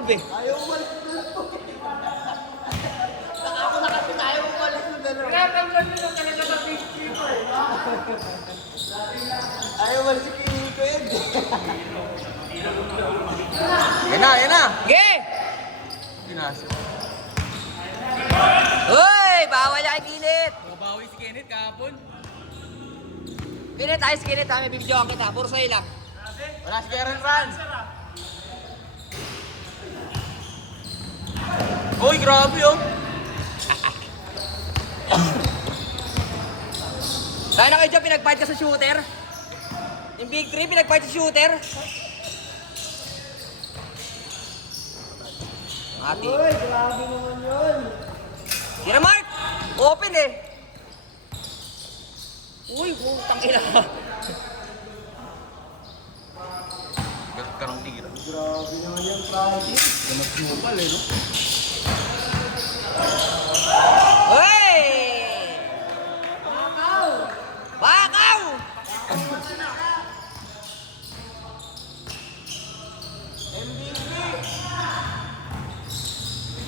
grabe. Ayaw umalis na lang. Ako na kasi ayaw umalis na lang. Tinatanggal nyo lang talaga sa picture ko eh. Ayaw umalis si Kiniko yun. Yan na. Ge! Pinasa. Uy! Bawal yan, Kinit! Mabawi si Kenneth kahapon. Kinit, ayos Kinit ha. May bibidyoan kita. Puro sa'yo lang. Wala si Karen Franz. Uy, grabe oh. Tayo na kayo dyan, pinag-fight ka sa shooter. Yung Big 3, pinag-fight sa shooter. Ati. Uy, grabe naman yun. Tira Mark! Open eh. Uy, putang ina. Galit ka ng tira. Grabe naman yung Francis. Ganap eh, no? Uy! Bakaw!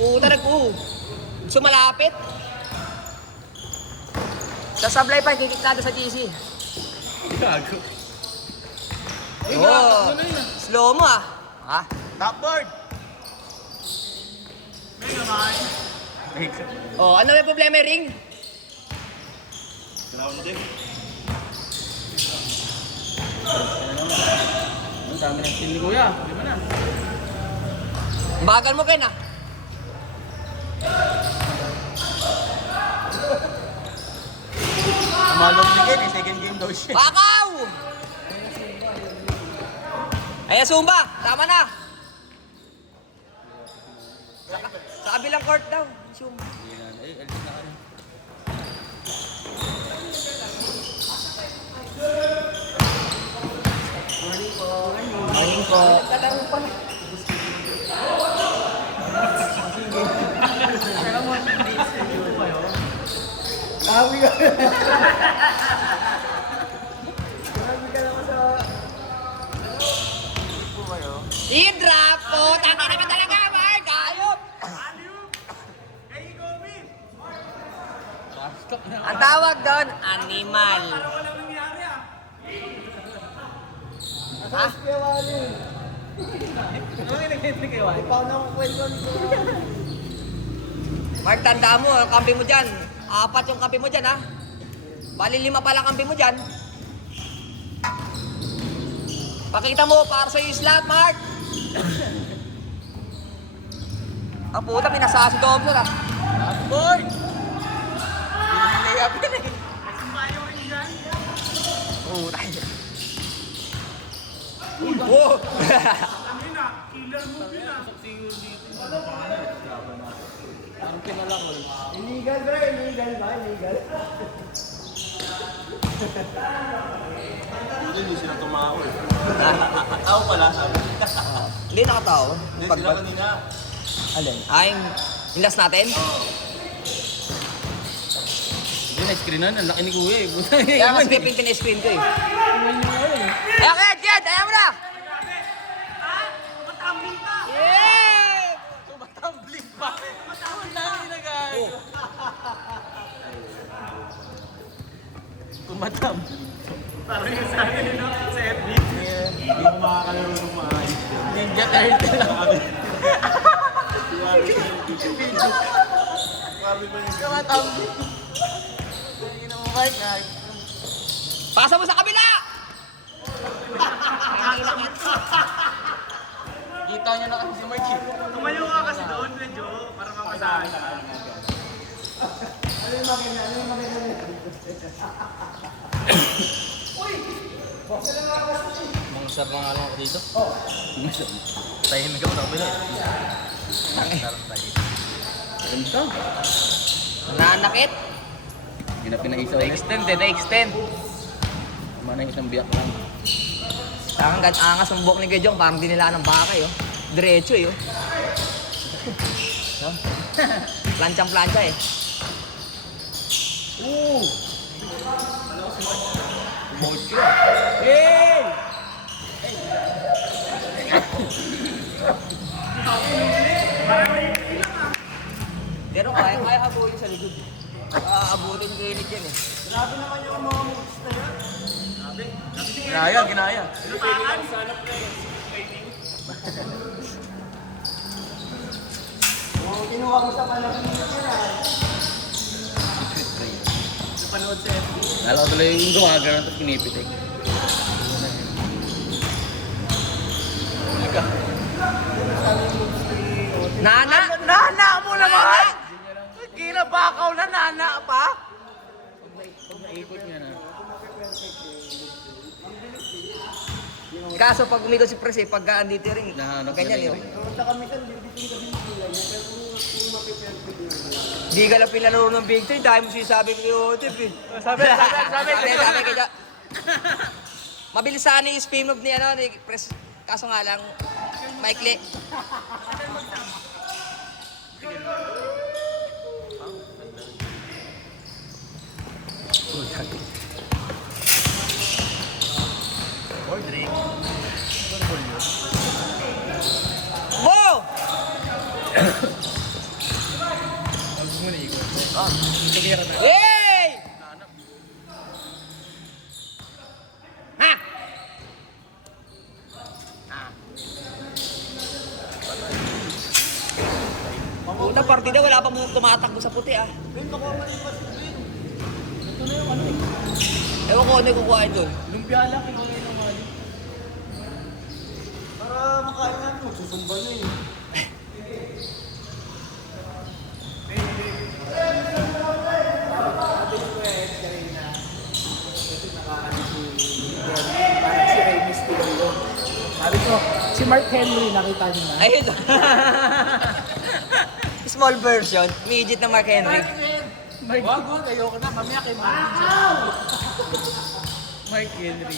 Puta Gusto malapit. Sa sablay pa, kikitado sa GC. Gago. Oh, slow mo ah. Ha? Top board. Oh, ano may problema yung ring? Ang dami ng skill ni Kuya. Di ba na? Bagal mo, Ken ah. Malong bigyan eh, second game daw siya. Bakaw! Ayan, Zumba. Tama na. Sa kabilang court daw. Zumba. Ay, alis na kami. Morning po. Grabe ka. Grabe ka naman sa... Po kayo? I-drop po. Tama na ka talaga, Mark. Ayop. Stop na. Ang tawag doon, animal. Asa si Kuya Wally? Ano yung nag-hit kayo? Paano ako kwento nito? Mark, tanda mo, ang kampi mo dyan. 4 yung kampi mo dyan, ha? Bali 5 pala kampi mo dyan. Pakita mo, para sa'yo yung slot, Mark. Ang puta, pinasa si Dobson, ha? Boy! Layup yun eh. Oo, tayo. Oh! Illegal bro, illegal ba? Illegal? Hindi sila tumao eh. Ako pala sabi. Hindi nakatao. Hindi sila kanina. Alin? Yung last natin? Hindi, na-screenan. Ang laki ni Kuya eh. Kaya mas pin-screen ko eh. Kaya Ked! Ayaw mo na! Yeah! Tumatambling pa. Ang dami na guys. Tumatambling. Parang yung sa akin nito sa FB. Hindi mo makakalaro ng maayos. Ninja Turtle. Tumatambling. Hindi na mo ba guys? Pasa mo sa kabila! Kita nyo na kasi si Marky. Tumayo ka kasi doon, medyo, para mapasahan ka. Ano yung maganda? Ano yung maganda? Mangsar na nga lang ako dito. Oh. Mangsar. Tahimik ako na kabila. Ganda. Nanakit. Hindi na pinaisaw ulit. Na-extend. Tama na yung isang biyak lang. Hanggang angas ng buhok ni Gejong, parang dinilaan ng baka eh. Oh. Diretso eh. Oh. No? Planchang-plancha eh. Hey! Pero kaya habulin sa likod. Abutin ko init yan eh. Grabe naman yung mga moves na yan. Ginaya. Oo, kinuha mo sa panahon nila yan. Napanood sa FB. Lalo ko tuloy yung gumagano tapos pinipitik. Nana! Nana mo naman! Kinabakaw na nana pa? Pag naikot niya na. Kaso pag umigo si Prese, pag andito rin, Nahanap ganyan niya yun. Punta kami sa bibitin kami nila niya, pero kung mapiperfect yun. Di ka lang pinalaro ng Big 3, dahil mo sinasabi ko yung OTP eh. Sabi kaya. Mabilis sana yung spin move ni ano, ni Press. Kaso nga lang, maikli. Go! Hey! Ha! Unang partida, wala pa mo tumatakbo sa puti ah. Ewan ko ano yung kukuhain doon. Lumpia lang, kinuha yun ng mali. Para makain natin, magsusumba na yun. Sabi ko, si Mark Henry nakita niyo na. Ayun. Small version, midget na Mark Henry. Wag, ayoko na. Mamaya kay Mark. Mark Henry.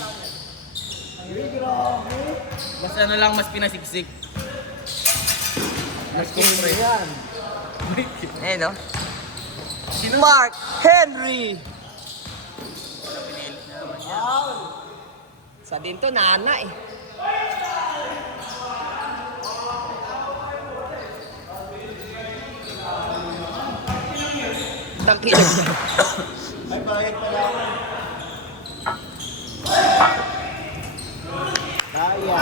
Basta ano lang mas pinasiksik. Mas kumpre. Yan. Ayun no? Mark Henry! Sa din to, nana eh. Tangkilog niya. Ay, bakit pala? Kaya.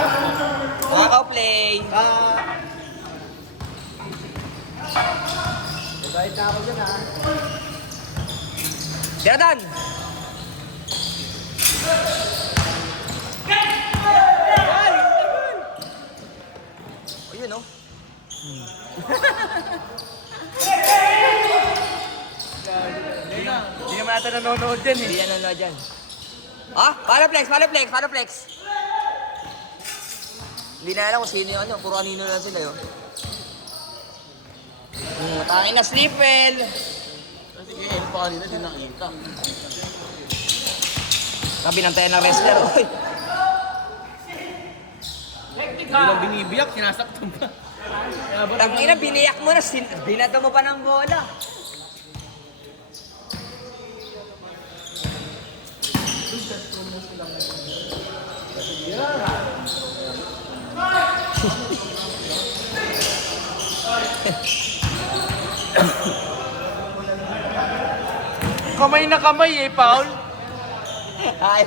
Makaka-play. Kahit na ako dyan ha. Dadan! O yun oh. Hindi naman natin nanonood dyan Hindi yan ano dyan. Ah, follow flex. Hindi na alam kung sino yung ano, puro anino lang sila yun. Tangin na slipel. Kasi kaya pa kanina din nakita. Binantayan ng wrestler, oy. Hindi lang binibiyak, sinasaktan pa. Tangin na, biniyak mo na, binato mo pa ng bola. Kamay na kamay eh, Paul. Ay,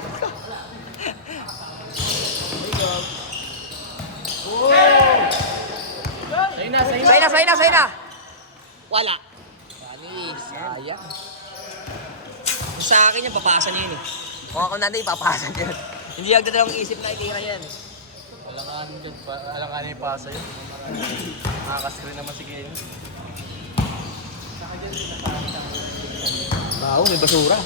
Say na. Wala. Panis, sayang. Sa akin yan, papasa niya yun eh. Kung ako nanay, papasa niya. Hindi agad ang isip na ikira yan. Alanganin dyan pa, alanganin yung pasa yun. Nakakascreen naman si Game. Bao, may basura.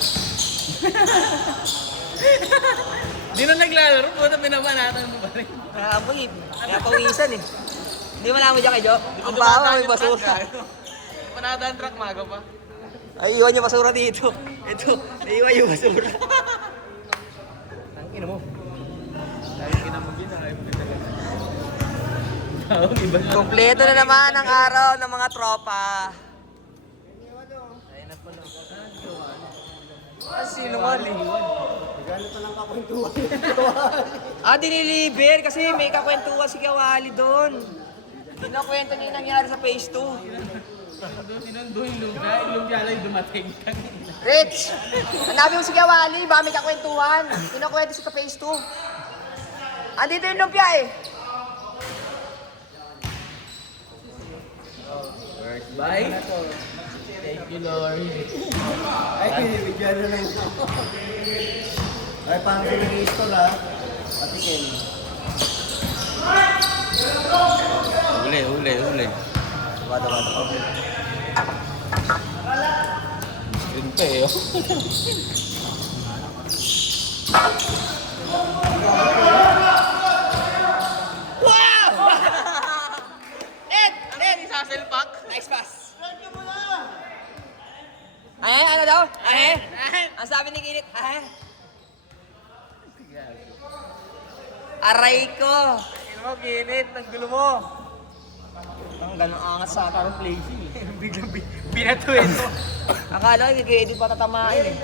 Di na naglalaro, puta pinabanatan mo ba rin? Amoy, kaya pawisan eh. Hindi mo naman dyan kay Jo. Ang baho, may basura. Panadaan truck, maga pa. Ay, iwan yung basura dito. Ito, naiwan yung basura. Ang ina mo. Dahil kinamagin na, ayaw mo talaga. Tawag iba na. Kompleto na naman ang araw ng mga tropa. Ayun na pala. Sino wali? Gano'n pa lang kakwentuhan. Diniliber kasi may kakwentuhan si Kawali doon. Kinakwento niya yung nangyari sa phase 2. Sinundo yung luga. Yung luga lang yung dumating. Rich! Hanapin mo si Kawali, ba may kakwentuhan. Kinakwento siya sa phase 2. Andito yung lumpia eh. Bye. Thank you, Lord. Ay, bigyan na lang ito. Ay, parang sinigis ha. Patikin. Huli. Wada. Screen pa eh, oh. Wow! Net! Saselpak. Nice pass. Ano daw? Ang sabi ni Kinit, aray ko. Ano mo, Kinit? Ang gulo mo. Ang ganong angas sa parang placing. Biglang binato eh. Akala ko hindi pa tatamain eh.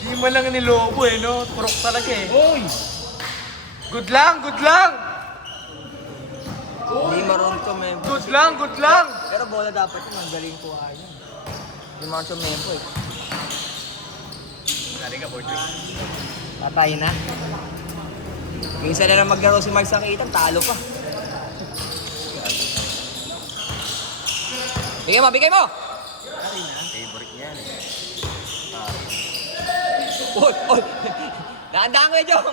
Di mo lang nilobo eh, no? Turok talaga eh. Uy! Good lang! Hindi marunong tumempo. Good lang! Pero bola dapat yun, ang galing ko yan. Hindi marunong tumempo eh. Nari ka, board trick. Patay na. Minsan na lang maglaro si Mark sa Kitan, talo pa. Bigay mo! Favorite niya eh. Oy! Dahan-dahan ko eh, Jong!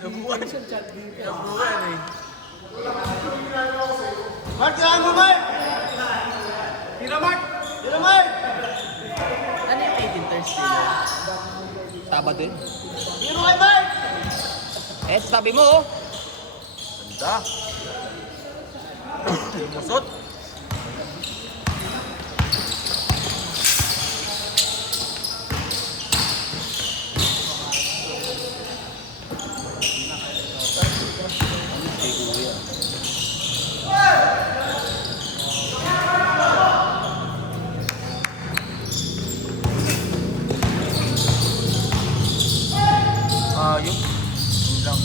Pinabuhan eh. Mark, kailangan mo, Mark! Tira, Mark! Ano yung 18 Thursday? Sabado yun. Tira mo kay Mark! Sabi mo oh. Ganda. Masot. Ayun. Yun lang.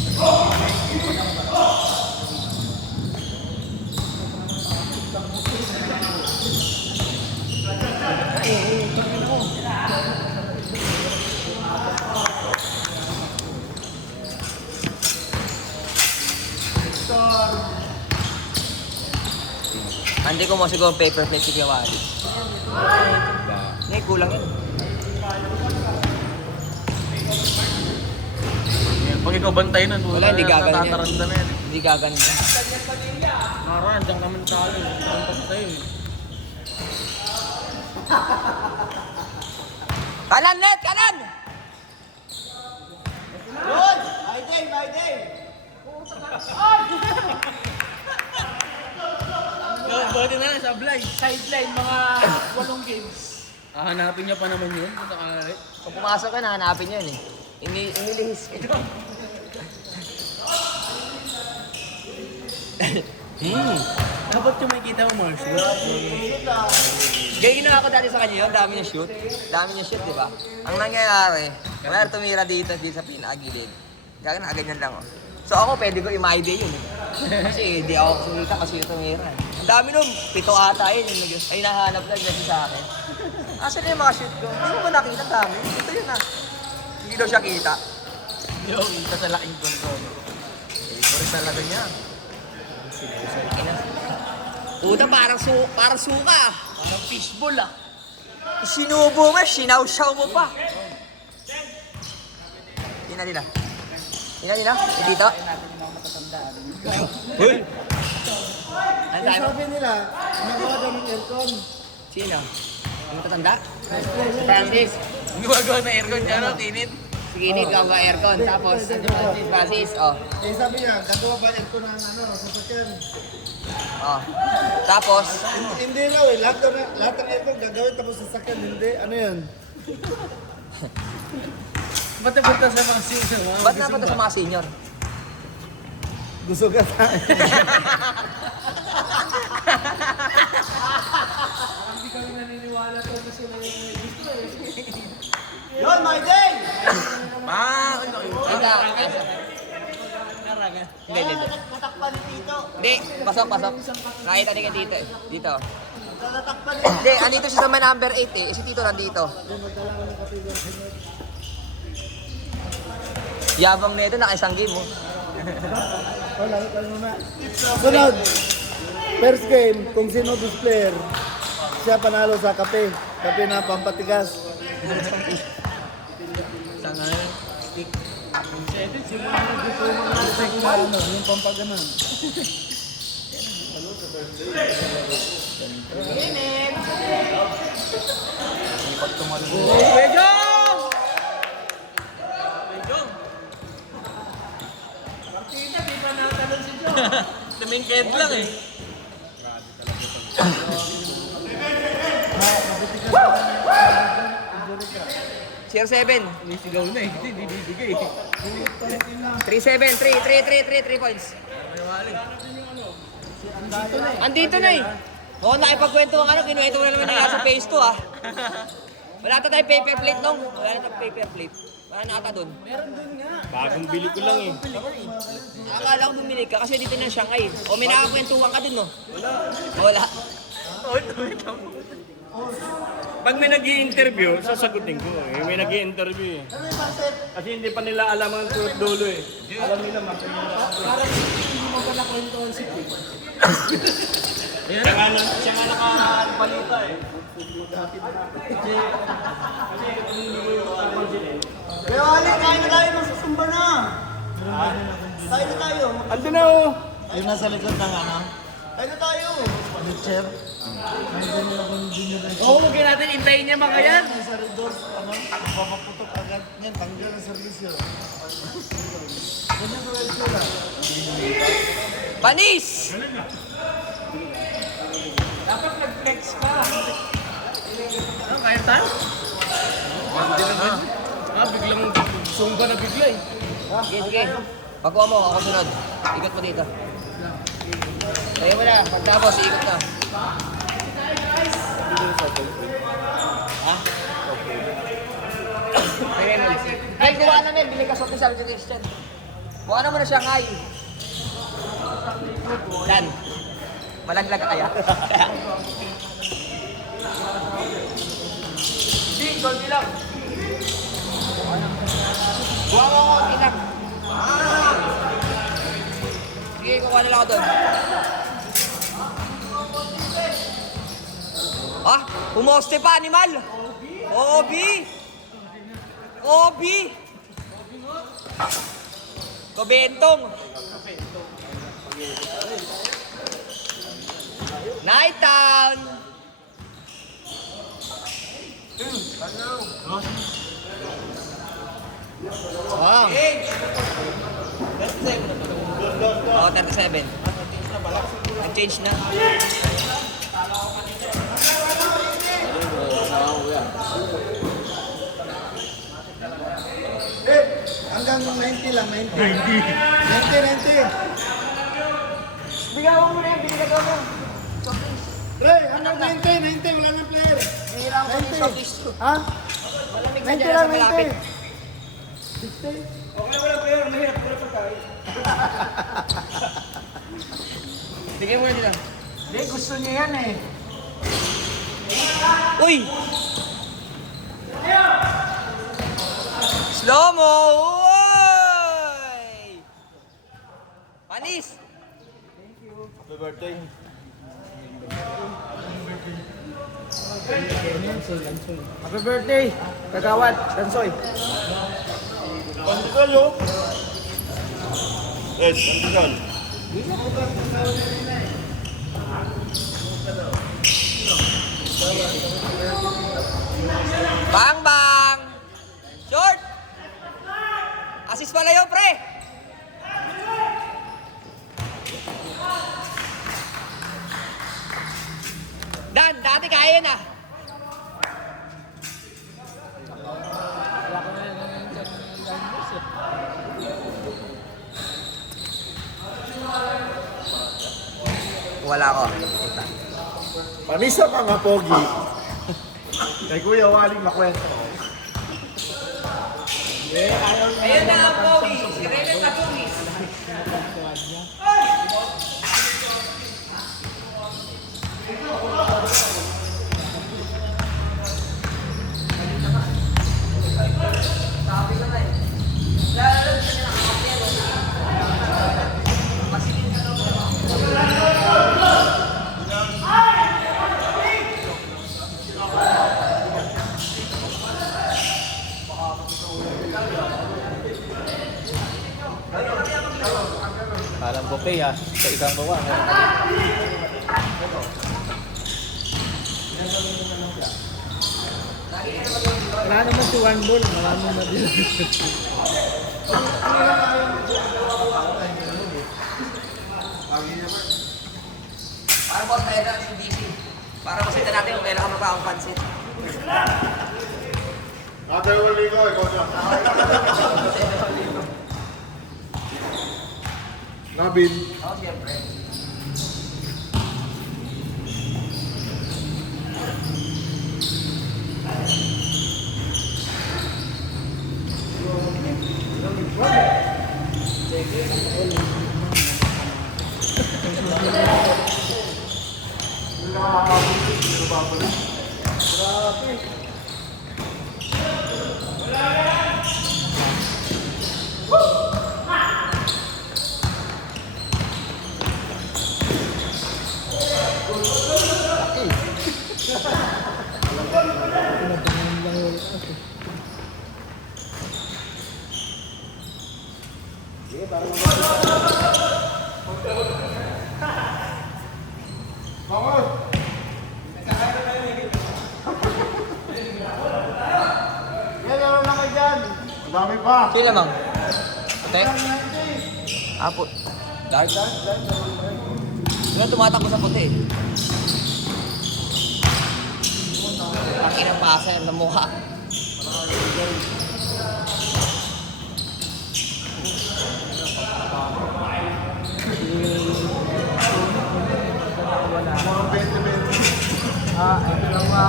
Hindi ko mo siguro paper plate si Kiwali. Hindi, kulang yun. Pag ikaw bantay nun, Wala, hindi gaganon yan. natataranda na yan. Hindi gaganon yan. Naran, dyan naman talo. Tantas tayo eh. Kanan, Net! Kanan! Good! My day! Buti na lang sa blind. Sideline, mga 8 games. Hanapin niya pa naman yun. Punta ka na rin. Kung pumasok ka, hanapin yun eh. Inilihis ka. Dapat yung makikita mo, Marshall. Ganyan ginawa ko dati sa kanya yun, dami niya shoot, di ba? Ang nangyayari, mayroon tumira dito sa pinakagilid. Kaya nakaganyan lang oh. So ako, pwede ko i-my-day yun eh. Kasi di ako kumita kasi yung tumira. Ang dami nun, 7 ata yun. Ay nahanap lang kasi sa akin. Asan yung mga shoot ko? Hindi mo ba nakita ang dami? Ito yun ah. Hindi daw siya kita. Yung isa sa laking kontrol. Favorite talaga niya. Puta, parang suka ah. Parang fishball ah. Sinubo mo, sinaw-saw mo pa. Tina. Dito. Hoy! Ano tayo? Sabi nila, nagawa daw ng aircon. Sino? Ang matatanda? Si Francis. Gumagawa na aircon niya, no? Tinit. Sige, Nick, ang aircon. Tapos, Francis, oh. Eh, sabi niya, gagawa ba aircon ng sasakyan? Oh. Tapos, Hindi raw eh, lahat ng aircon gagawin tapos sasakyan, hindi. Ano yan? Ba't napunta sa mga senior? ba't napunta sa mga senior? Gusto ka sa hindi kami naniniwala to na sila yung may gusto eh. Yon, my day! Hindi. Natakpan ni Tito. Hindi, pasok. Nakita ni ka dito eh. Dito. Natakpan ni Hindi, andito siya sa may number 8 eh. Si Tito nandito. Yabang na ito, naka-isang game oh. Sunod, first game, kung sino best player, siya panalo sa kape. Kape na pampatigas. Yung pampaganan. Partida, di ba nakatalon si Joe? Tumingked lang eh. Zero 7. Nisigaw na eh, hindi bibigay. 3-7, 3 points. Andito na eh. Oo, nakipagkwento ang kinuwento ko na naman nga sa phase 2 ah. Wala na tayong paper plate nung. Wala na tayong paper plate. Wala na ata dun. Bagong bili ko lang eh. Akala ko bumili ka kasi dito na Shanghai. O may nakakwentuhan ka dun no? Wala. Pag may nag-i-interview, sasagutin ko eh. May nag-i-interview eh. Kasi hindi pa nila alam ang dulo eh. Alam nila Parang hindi mo pa nakwentuhan si Pete. siya nga nakabalita eh. Kaya Ali, kain na tayo, masusumba na. Kain na tayo. Ando na oh. Yung nasa likod ng ano? Kain na tayo. Wheelchair. Oo, huwag natin intayin niya mga yan. Sa redor, ano? Papaputok agad niyan, tanggal ang servisyo. Panis! Dapat nag-flex ka. Ano, kaya tayo? Biglang sumba na bigla eh. Sige. Pagkuha mo, ako sunod. Ikot mo dito. Tayo mo na. Pagtapos, ikot na. Ha? Ay, kuha na Mel. Bili ka sa official Christian. Kuha na mo na Shanghai. Dan. Malaglag ka kaya? Hindi, konti lang. Kuha mo ako, ilang. Sige, kukuha nila ako doon. Ah, pumoste pa, animal! Obi! Kobentong! Night Town! Wow! Oh, 37. Nag-change na. Hanggang 90 lang, 90. 90. Bigyan mo muna yan, binigyan ka mo. Ray, hanggang 90, wala nang player. Bihira ko yung shorties ko. Ha? Malamig na 90 dyan lang, sa malapit. 90. Bigyan mo na dito. Hindi, gusto niya yan eh. Uy! Slow mo! Uy! Panis! Happy birthday. Happy birthday, Kagawad, Dansoy. Pandikal oh. Yes, pandikal. Bang bang! Short! Assist pala yun, pre! Dan, dati kaya na. Wala ko. Panisa ka nga, Pogi. Kay Kuya Waling makwento. Ayun na ang pogi, si Rene Tagumis. Parang buffet ah, sa isang bawa. Wala naman si One Ball. Marami na din. Para po tayo na si DC. Para masita natin kung kailangan mo pa ang pansit. Nakadalawang ligo, ikaw na. Nabin. Oo, siyempre. Yan, laro na kayo dyan. Ang dami pa. Sino lamang? Puti? Apo. Dark? Sino tumatakbo sa puti? Laki ng pasa yan ng mukha. Ito lang mga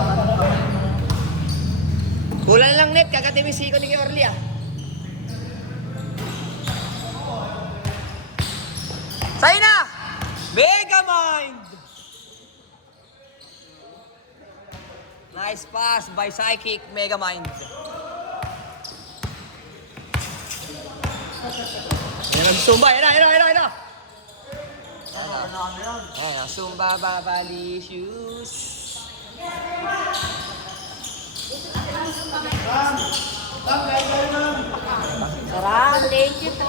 Kulang lang net, kagatimisiko ni Orly ah. Sa'yo na! Megamind! Nice pass by Psychic Megamind. Yan ang Zumba, yan na! Ayan, Zumba Babalicious. Sarap, thank you to.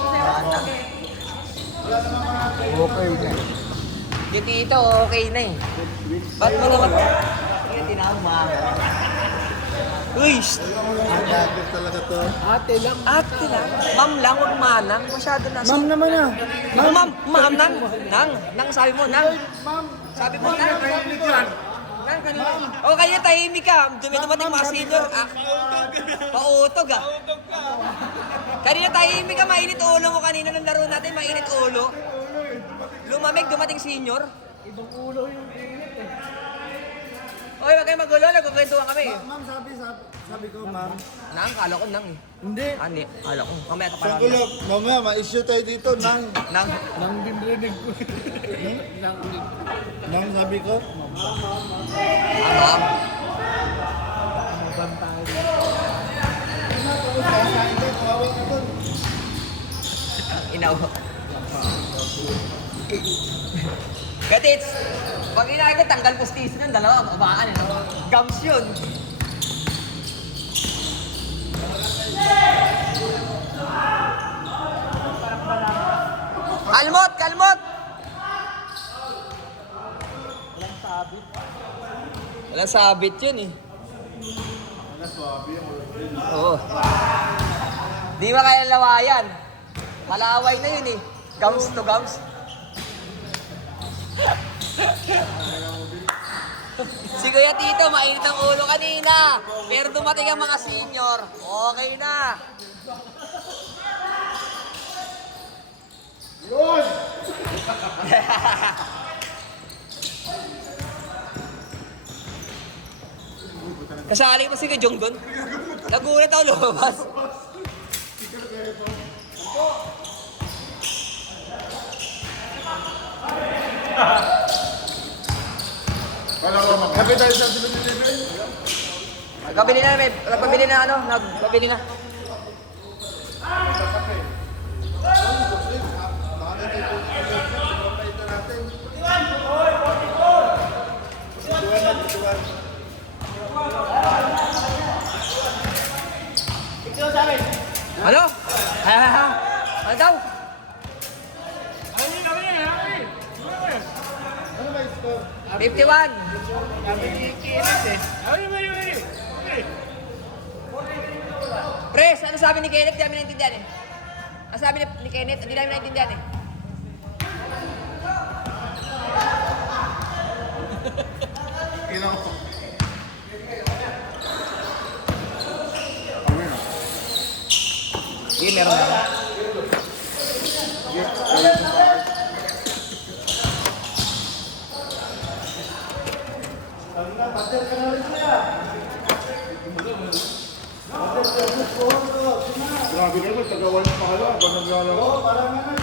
Okay, okay. Yung tito, okay na eh. Ba't mo naman? Yung tinawag. Uy! Ang gagawin talaga to. ate lang. Ate lang. Ma'am lang, huwag manang. Masyado na. Ma'am naman ah. Ma'am, nang, sabi mo, nang. Sabi mo, nang. Nang, kanina. O kaya tahimik ka. Dumating mga senior. Pautog ah. Kanina tahimik ka, mainit ulo mo kanina ng laro natin, mainit ulo. Lumamig, dumating senior. Ibang ulo yung init eh. Oy, wag kayo magulo, nagkukwentuhan kami. Ma'am, sabi ko, ma'am. Nang, kala ko nang eh. Hindi. Ani, kala ko. Mamaya ka Sa pala. gulo, mamaya, ma-issue tayo dito, nang. Nang, Nang din rinig ko. Nang din. Nang sabi ko. ano? Mabantayan. Inaw. Katits, pag inaay ko, tanggal pustiso ng dalawa, kabaan eh. Gums yun. Kalmot! Kalmot! Walang sabit yun eh. Oo. Di ba kaya lawayan? Malaway na yun eh. Gums to gums. Si Kuya Tito, mainit ang ulo kanina. Pero dumating ang mga senior. Okay na. Yun! Kasali pa si Jong doon. Nagulat ako lumabas. Kape tayo sa 7-Eleven. Nagpabili na, babe. Nagpabili na ano, nagpabili na. Ano? Ano daw? Ano ba yung score? 51. Pres, ano sabi ni Kenneth? Hindi namin naintindihan eh. Ano sabi ni Kenneth? Hindi namin naintindihan eh. Ina ko. Sige, meron na. Grabe kayo, tagawan pa hala. Ba naglalaro? Parang nga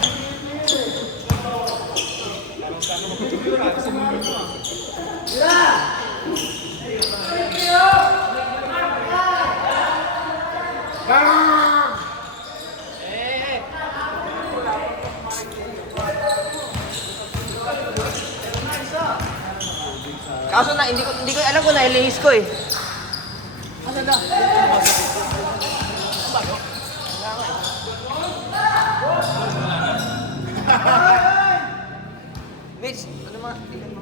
Kaso na, hindi ko alam kung nailihis ko eh. Mitch, ano mga, tingnan mo.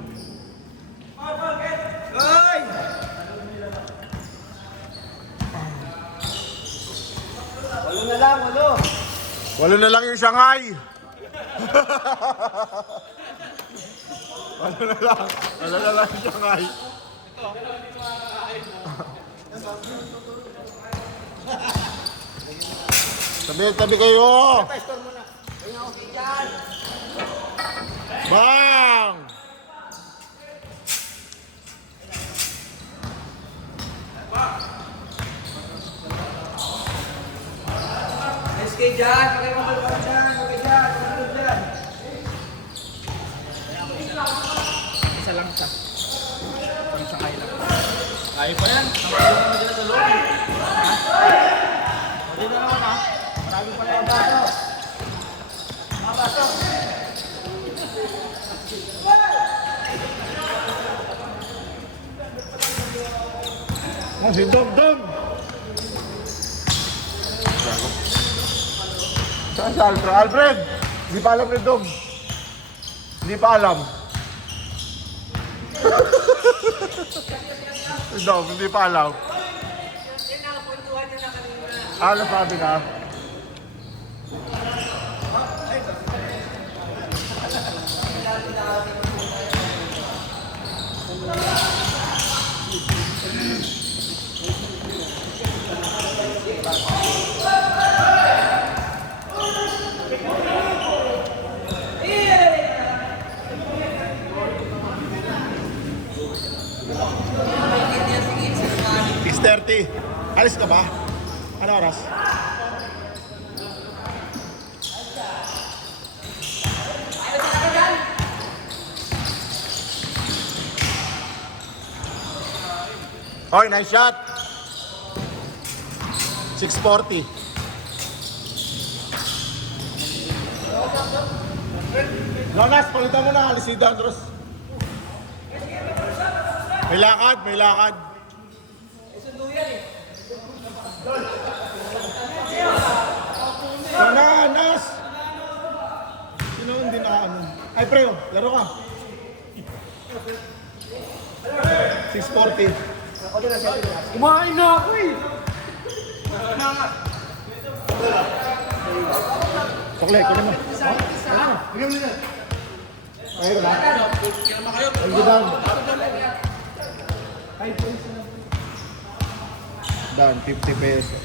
Walo na lang yung Shanghai. Walo na lang. Walo na lang yung Shanghai. Tabi kayo. Bang! SK dyan, pakay mga balbang dyan, okay dyan, mga dyan. Isa lang siya. Isa kayo lang. Ayaw pa yan. Nakapagod naman dyan sa loob. Hindi na naman ha. Marami pa na yung baso. Mga baso. Si Dog. Saan si Alfred? Alfred! Hindi pa alam ni Dog. Hindi pa alam. Si Dog, hindi pa alam. Ano sabi ka? $6:30. Alis ka ba? Ano oras? Hoy, nice shot. 6:40. Lonas, palitan mo na. Alis si Dandros. May lakad. Lonas! Sino hindi na ano? Ay, preo, laro ka. 6:40. Kumain na ako eh. Sokle, kunin mo. Bigyan mo na. Ayun na. Ang gudang. Dan, 50 pesos.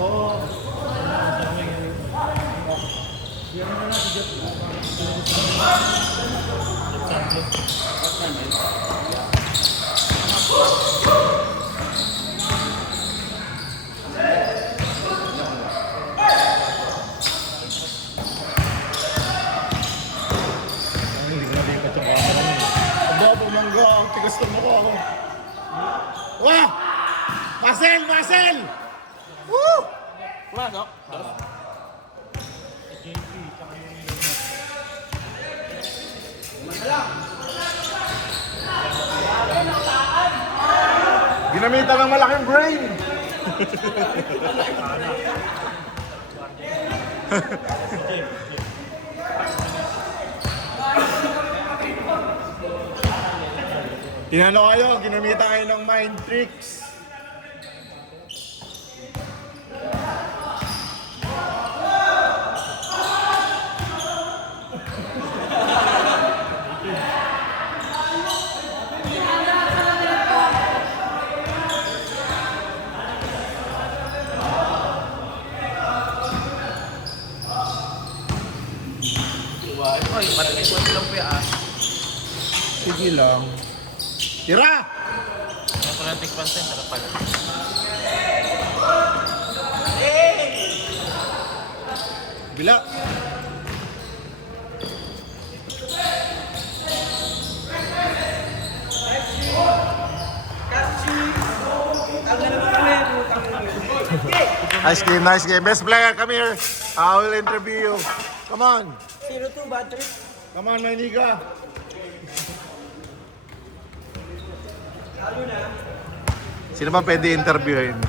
Oh. Russell! Pumasok. Ginamitan ng malaking brain! Tinano kayo, ginamitan kayo ng mind tricks. Ay, parang ito lang po yan. Sige lang. Tira! Kaya ko lang tikpansin, nakapal. Bila. Nice game, nice game. Best player, come here. I will interview you. Come on. 0-2 battery. Come on, Mainiga. Sino ba pwede interviewin?